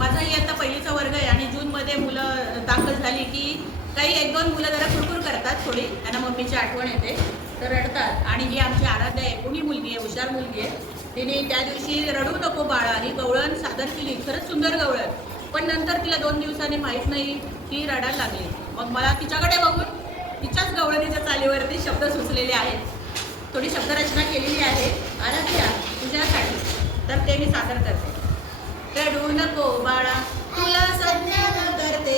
माझाही आता पहिलीचा वर्ग आहे आणि जूनमध्ये मुलं दाखल झाली की काही एक दोन मुलं जरा कुरकुर करतात, थोडी त्यांना मम्मीची आठवण येते तर रडतात. आणि ही आमची आराध्या आहे, कोणी मुलगी आहे, हुशार मुलगी आहे. तिने त्या दिवशी रडू नको बाळा ही गवळण सादर केली, खरंच सुंदर गवळण. पण नंतर तिला 2 दिवसांनी माहीत नाही ती रडायला लागली. मग मला तिच्याकडे बघून तिच्याच गवळणीच्या चालीवरती शब्द सुचलेले आहेत, थोडी शब्दरचना केलेली आहे आराध्या तुझ्यासाठी, तर ते मी सादर करते. रडू नको बाळा तुला संज्ञान करते,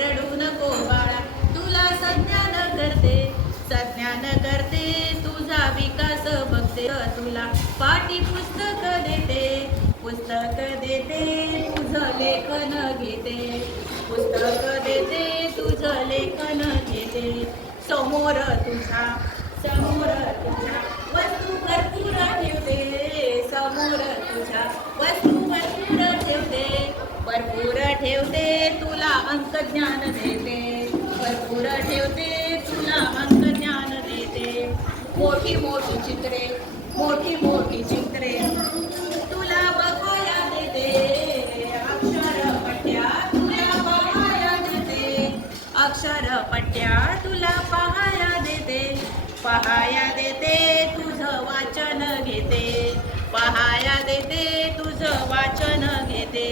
रडू नको बाळा तुला संज्ञान करते, संज्ञान करते तुझा विकास बघते, तुला पाठी पुस्तक देते, पुस्तक देते तुझं लेखन घेते, पुस्तक देते तुझं लेखन घेते, समोर तुझ्या वस्तू भरपूर ठेवते, समोर तुझ्या वस्तू भरपूर ठेवते तुला अंक ज्ञान देते, भरपूर ठेवते तुला अंक ज्ञान देते, मोठी मोठी चित्रे तुला बघाया देते, अक्षर पट्ट्या तुला बघाया देते, अक्षर पट्ट्या तुला पहाया देते तुझं वाचन घेते, पहाया देते तुझं वाचन घेते,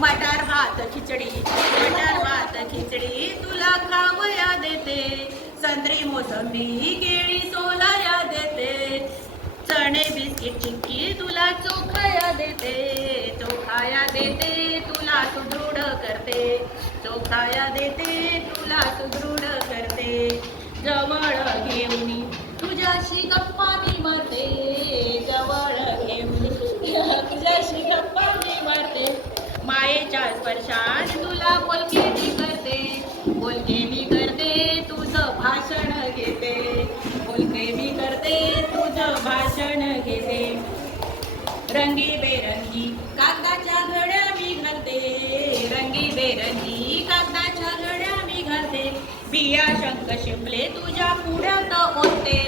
मटार भात खिचडी तुला खावया देते, संत्री मोसंबी केळी सोलाया देते, चणे बिस्किट चिक्की तुला चोखाया देते, चोखाया देते तुला सुदृढ करते, चोखाया देते तुला सुदृढ करते, जवळ घेऊन तुझ्याशी गप्पा मी मारते, जवळ घेऊन तुझ्याशी गप्पा मी मारते, मायेच्या स्पर्शात तुला बोलके मी करते तुझं भाषण घेते, बोलके मी करते तुझं भाषण घेते, रंगीबेरंगी कागदाच्या घड्या मी घालते, रंगीबेरंगी कागदाच्या घड्या मी घालते, बिया शंख शिंपले तुझ्या पुढ्यात ओतते,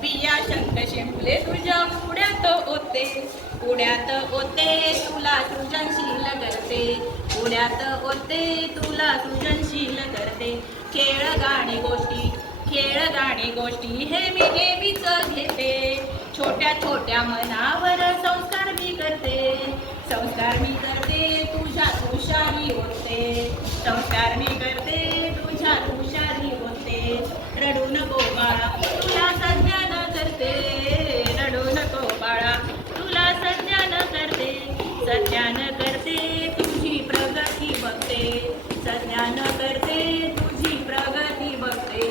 बिया शंख शिंपले तुझ्या पुढ्यात ओतते, पुढ्यात ओतते तुला सृजनशील करते, पुढ्यात ओतते तुला सृजनशील करते, खेळ गाणी गोष्टी हे मी नेहमीच घेते, छोट्या छोट्या मनावर संस्कार मी करते तुझ्यात हुशारी होते, संस्कार मी करते तुझ्यात हुशारी होते, रडू नको बाळा तुला संज्ञान करते, रडू नको बाळा तुला संज्ञान करते तुझी प्रगती बघते, संज्ञान करते तुझी प्रगती बघते